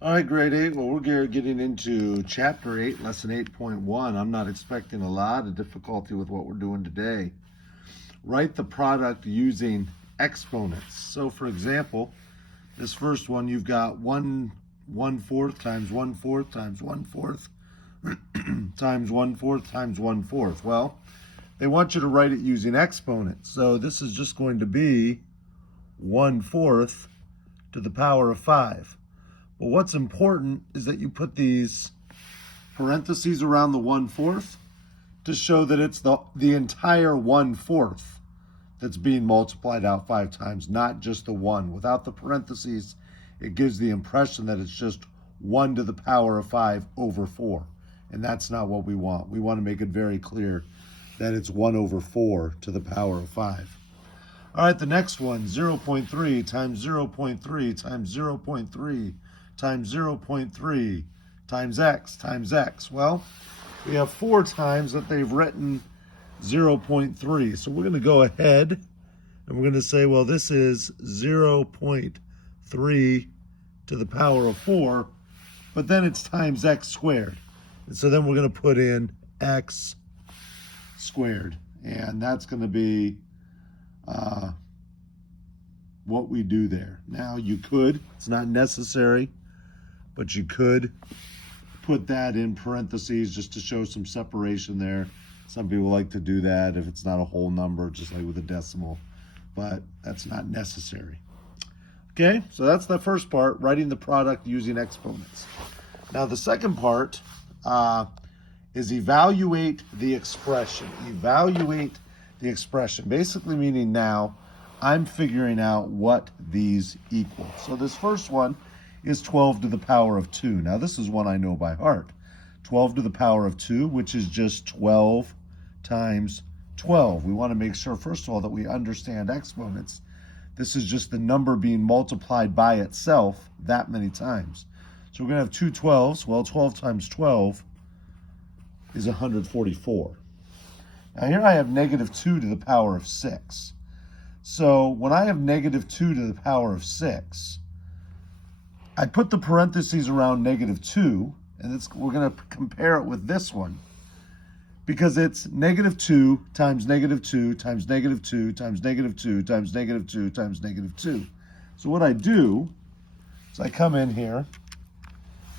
All right, grade 8. Well, we're getting into chapter 8, lesson 8.1. I'm not expecting a lot of difficulty with what we're doing today. Write the product using exponents. So, for example, this first one, you've got 1/4 times 1/4 times 1/4 times 1/4 times 1/4. Well, they want you to write it using exponents. So this is just going to be 1/4 to the power of 5. But what's important is that you put these parentheses around the 1/4 to show that it's the entire 1/4 that's being multiplied out 5 times, not just the 1. Without the parentheses, it gives the impression that it's just 1 to the power of 5 over 4. And that's not what we want. We want to make it very clear that it's 1 over 4 to the power of 5. All right, the next one, 0.3 times 0.3 times 0.3 times 0.3 times x. Well, we have 4 times that they've written 0.3. So we're going to go ahead and we're going to say, well, this is 0.3 to the power of 4, but then it's times x squared. And so then we're going to put in x squared. And that's going to be what we do there. Now you could, it's not necessary, but you could put that in parentheses just to show some separation there. Some people like to do that if it's not a whole number, just like with a decimal, but that's not necessary. Okay, so that's the first part, writing the product using exponents. Now the second part is evaluate the expression. Evaluate the expression, basically meaning now I'm figuring out what these equal. So this first one is 12 to the power of 2. Now this is one I know by heart. 12 to the power of 2, which is just 12 times 12. We want to make sure, first of all, that we understand exponents. This is just the number being multiplied by itself that many times. So we're going to have two 12s. Well, 12 times 12 is 144. Now here I have negative 2 to the power of 6. So when I have negative 2 to the power of 6, I put the parentheses around negative 2, and we're going to compare it with this one, because it's negative 2 times negative 2 times negative 2 times negative 2 times negative 2 times negative 2. So what I do is I come in here.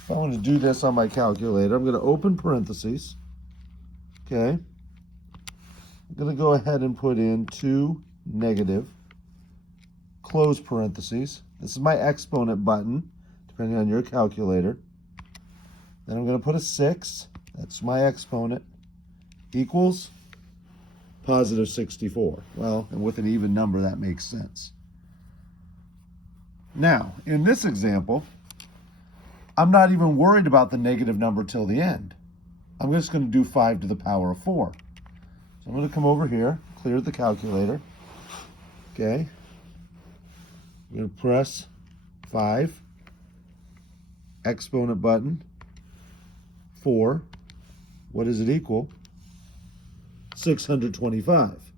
If I want to do this on my calculator, I'm going to open parentheses. Okay. I'm going to go ahead and put in 2 negative, close parentheses. This is my exponent button, depending on your calculator. Then I'm going to put a 6. That's my exponent. Equals positive 64. Well, and with an even number, that makes sense. Now, in this example, I'm not even worried about the negative number till the end. I'm just going to do 5 to the power of 4. So I'm going to come over here, clear the calculator. Okay. I'm going to press 5, exponent button, 4. What does it equal? 625.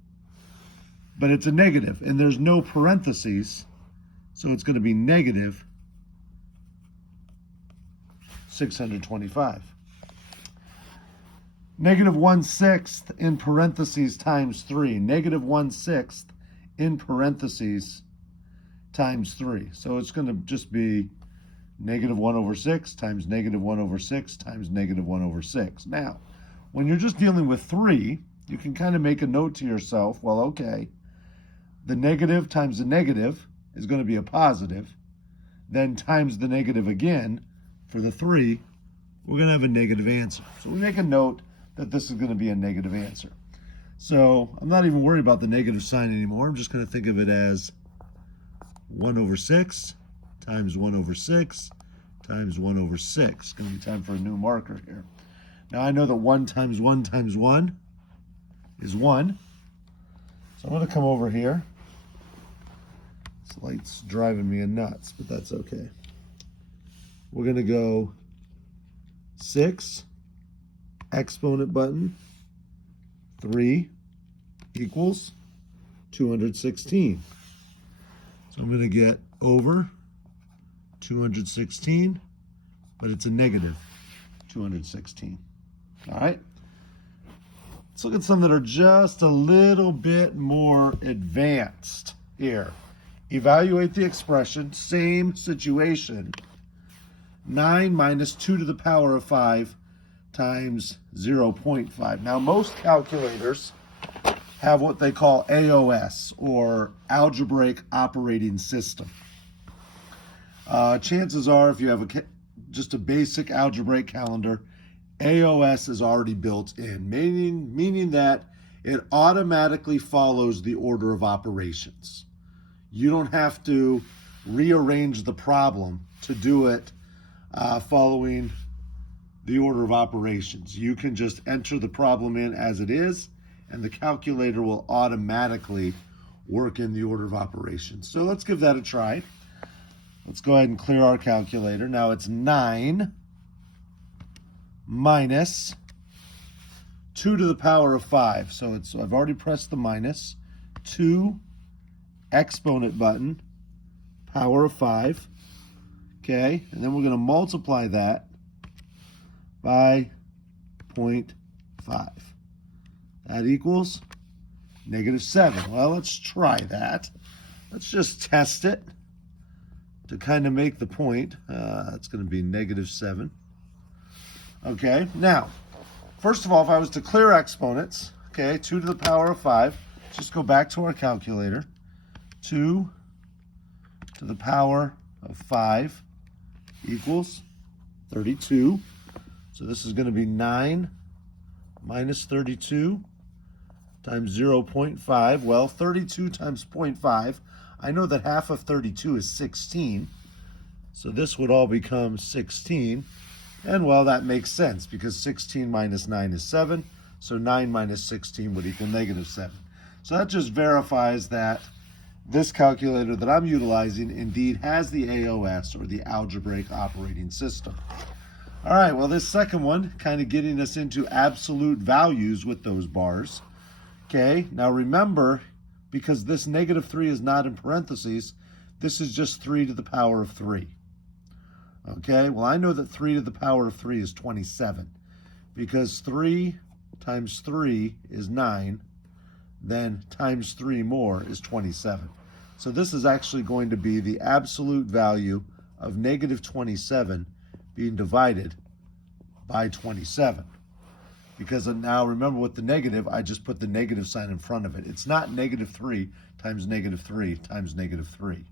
But it's a negative, and there's no parentheses, so it's going to be negative 625. Negative 1/6 in parentheses times 3. Negative 1/6 in parentheses times 3. So it's going to just be negative 1 over 6 times negative 1 over 6 times negative 1 over 6. Now, when you're just dealing with 3, you can kind of make a note to yourself, well, okay, the negative times the negative is going to be a positive. Then times the negative again, for the 3, we're going to have a negative answer. So we make a note that this is going to be a negative answer. So I'm not even worried about the negative sign anymore. I'm just going to think of it as 1 over 6 times 1 over 6 times 1 over 6. It's going to be time for a new marker here. Now I know that 1 times 1 times 1 is 1. So I'm going to come over here. This light's driving me nuts, but that's okay. We're going to go 6, exponent button, 3 equals 216. So I'm going to get over 216 but it's a negative 216. All right? Let's look at some that are just a little bit more advanced here. Evaluate the expression, same situation. 9 minus 2 to the power of 5 times 0.5. Now, most calculators have what they call AOS, or Algebraic Operating System. Chances are, if you have just a basic algebraic calendar, AOS is already built in, meaning that it automatically follows the order of operations. You don't have to rearrange the problem to do it following the order of operations. You can just enter the problem in as it is, and the calculator will automatically work in the order of operations. So let's give that a try. Let's go ahead and clear our calculator. Now it's 9 minus 2 to the power of 5. So I've already pressed the minus. 2 exponent button, power of 5. Okay, and then we're going to multiply that by 0.5. That equals -7. Well, let's try that. Let's just test it to kind of make the point. It's going to be -7. Okay, now, first of all, if I was to clear exponents, okay, 2 to the power of 5, just go back to our calculator. 2 to the power of 5 equals 32. So this is going to be 9 minus 32 times 0.5. Well, 32 times 0.5, I know that half of 32 is 16. So this would all become 16. And, well, that makes sense because 16 minus 9 is 7. So 9 minus 16 would equal -7. So that just verifies that this calculator that I'm utilizing indeed has the AOS, or the Algebraic Operating System. All right, well, this second one kind of getting us into absolute values with those bars. Okay, now remember, because this -3 is not in parentheses, this is just 3 to the power of 3. Okay, well, I know that 3 to the power of 3 is 27, because 3 times 3 is 9, then times 3 more is 27. So this is actually going to be the absolute value of -27 being divided by 27. Because now remember, with the negative, I just put the negative sign in front of it. It's not -3 times -3 times -3,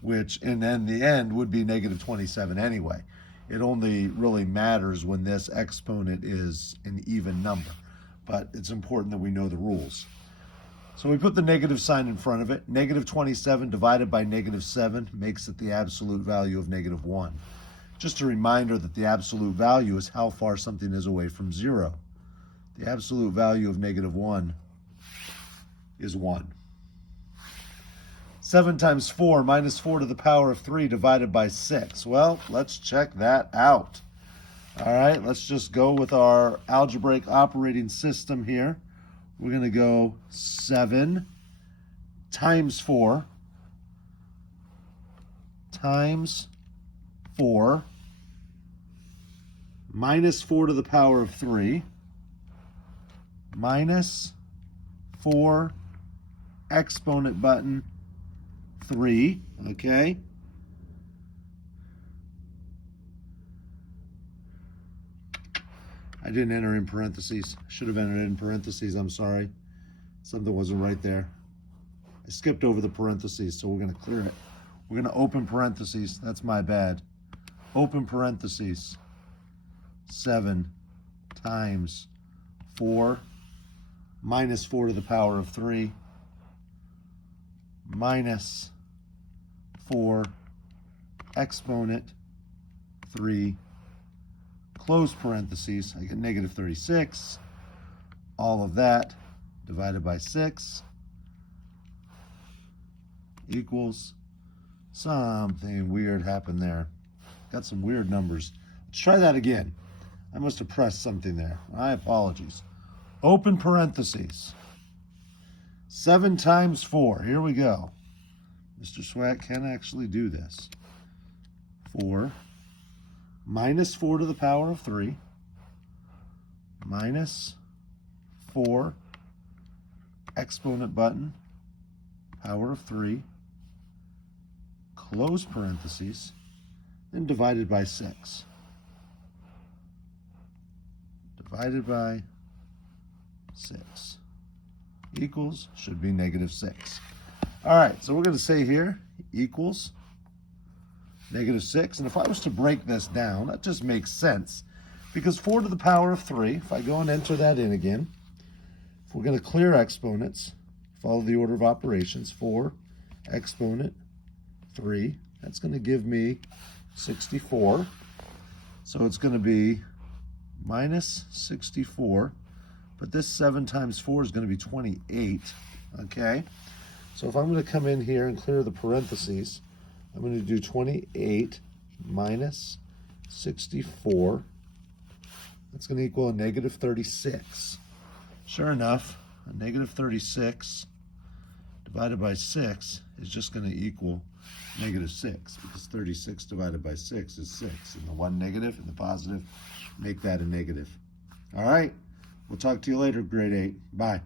which in the end would be -27 anyway. It only really matters when this exponent is an even number. But it's important that we know the rules. So we put the negative sign in front of it. -27 divided by -7 makes it the absolute value of -1. Just a reminder that the absolute value is how far something is away from 0. The absolute value of -1 is 1. 7 times 4 minus 4 to the power of 3 divided by 6. Well, let's check that out. All right, let's just go with our algebraic operating system here. We're going to go 7 times 4 times 4 minus 4 to the power of 3 minus 4 exponent button 3, okay? I didn't enter in parentheses. Should have entered in parentheses, I'm sorry. Something wasn't right there. I skipped over the parentheses, so we're going to clear it. We're going to open parentheses. That's my bad. Open parentheses. 7 times 4 minus 4 to the power of 3 minus 4 exponent 3, close parentheses. I get -36. All of that divided by 6 equals something weird happened there. Got some weird numbers. Let's try that again. I must have pressed something there. My apologies. Open parentheses. 7 times 4. Here we go. Mr. Sweat can actually do this. 4 minus 4 to the power of 3 minus 4 exponent button power of 3 close parentheses, then divided by 6. Divided by 6 equals, should be negative 6. All right, so we're going to say here equals negative 6. And if I was to break this down, that just makes sense. Because 4 to the power of 3, if I go and enter that in again, if we're going to clear exponents, follow the order of operations, 4 exponent 3, that's going to give me 64. So it's going to be minus 64, but this 7 times 4 is going to be 28, okay? So if I'm going to come in here and clear the parentheses, I'm going to do 28 minus 64. That's going to equal a negative 36. Sure enough, a negative 36 divided by 6 is just going to equal negative 6, because 36 divided by 6 is 6. And the one negative and the positive make that a negative. All right, we'll talk to you later, grade 8. Bye.